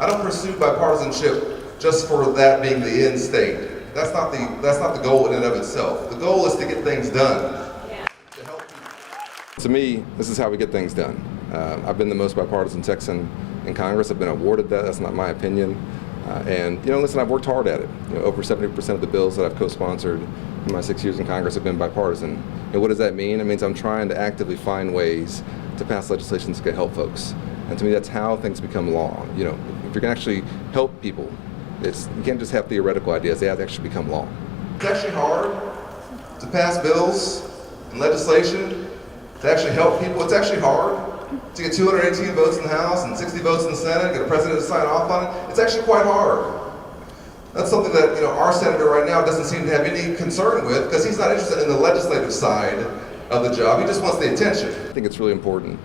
I don't pursue bipartisanship just for that being the end state. That's not the goal in and of itself. The goal is to get things done. To help people. To me, this is how we get things done. I've been the most bipartisan Texan in Congress. I've been awarded that. That's not my opinion. And listen, I've worked hard at it. Over 70% of the bills that I've co-sponsored in my 6 years in Congress have been bipartisan. And what does that mean? It means I'm trying to actively find ways to pass legislation that can help folks. And to me, that's how things become law. If you can actually help people, you can't just have theoretical ideas. They have to actually become law. It's actually hard to pass bills and legislation to actually help people. It's actually hard to get 218 votes in the House and 60 votes in the Senate, get a president to sign off on it. It's actually quite hard. That's something that our senator right now doesn't seem to have any concern with, because he's not interested in the legislative side of the job. He just wants the attention. I think it's really important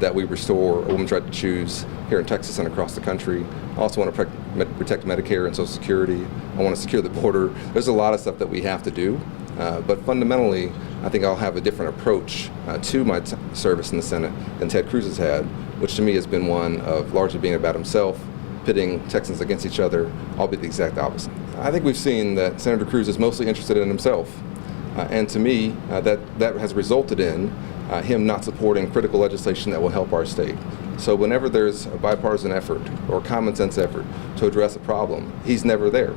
that we restore a woman's right to choose here in Texas and across the country. I also want to protect Medicare and Social Security. I want to secure the border. There's a lot of stuff that we have to do, but fundamentally, I think I'll have a different approach to my service in the Senate than Ted Cruz has had, which to me has been one of largely being about himself, pitting Texans against each other. I'll be the exact opposite. I think we've seen that Senator Cruz is mostly interested in himself. And to me, that has resulted in him not supporting critical legislation that will help our state. So whenever there's a bipartisan effort or common sense effort to address a problem, he's never there.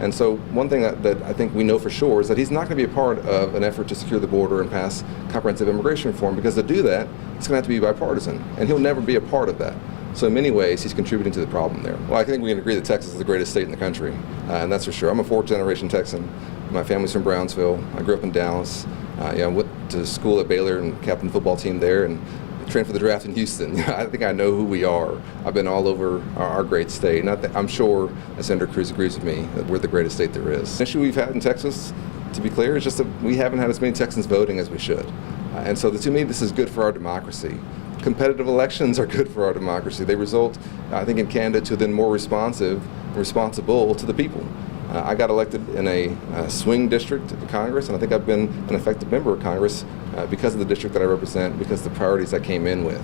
And so one thing that I think we know for sure is that he's not going to be a part of an effort to secure the border and pass comprehensive immigration reform, because to do that, it's going to have to be bipartisan, and he'll never be a part of that. So in many ways, he's contributing to the problem there. Well, I think we can agree that Texas is the greatest state in the country, and that's for sure. I'm a fourth-generation Texan. My family's from Brownsville. I grew up in Dallas. I went to school at Baylor and captained the football team there, and trained for the draft in Houston. I think I know who we are. I've been all over our great state, and I'm sure that Senator Cruz agrees with me that we're the greatest state there is. The issue we've had in Texas, to be clear, is just that we haven't had as many Texans voting as we should. And so to me, this is good for our democracy. Competitive elections are good for our democracy. They result, I think, in candidates who are then more responsive and responsible to the people. I got elected in a swing district to Congress, and I think I've been an effective member of Congress because of the district that I represent, because of the priorities I came in with.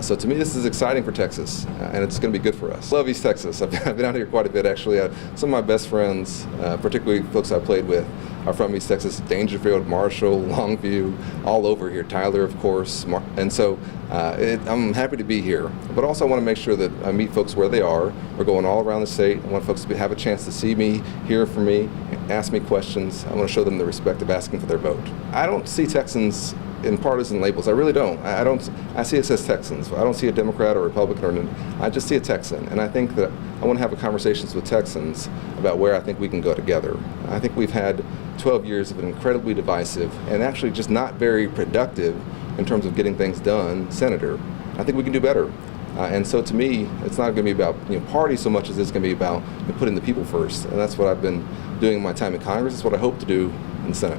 So to me, this is exciting for Texas, and it's going to be good for us. I love East Texas. I've been out here quite a bit, actually. Some of my best friends, particularly folks I played with, are from East Texas: Dangerfield, Marshall, Longview, all over here. Tyler, of course. And so I'm happy to be here, but also I want to make sure that I meet folks where they are. We're going all around the state. I want folks to have a chance to see me, hear from me, ask me questions. I want to show them the respect of asking for their vote. I don't see Texans in partisan labels. I really don't. I see us as Texans. I don't see a Democrat or Republican, I just see a Texan. And I think that I want to have conversations with Texans about where I think we can go together. I think we've had 12 years of an incredibly divisive and actually just not very productive in terms of getting things done senator. I think we can do better. And so to me, it's not going to be about party so much as it's going to be about putting the people first. And that's what I've been doing in my time in Congress. It's what I hope to do in the Senate.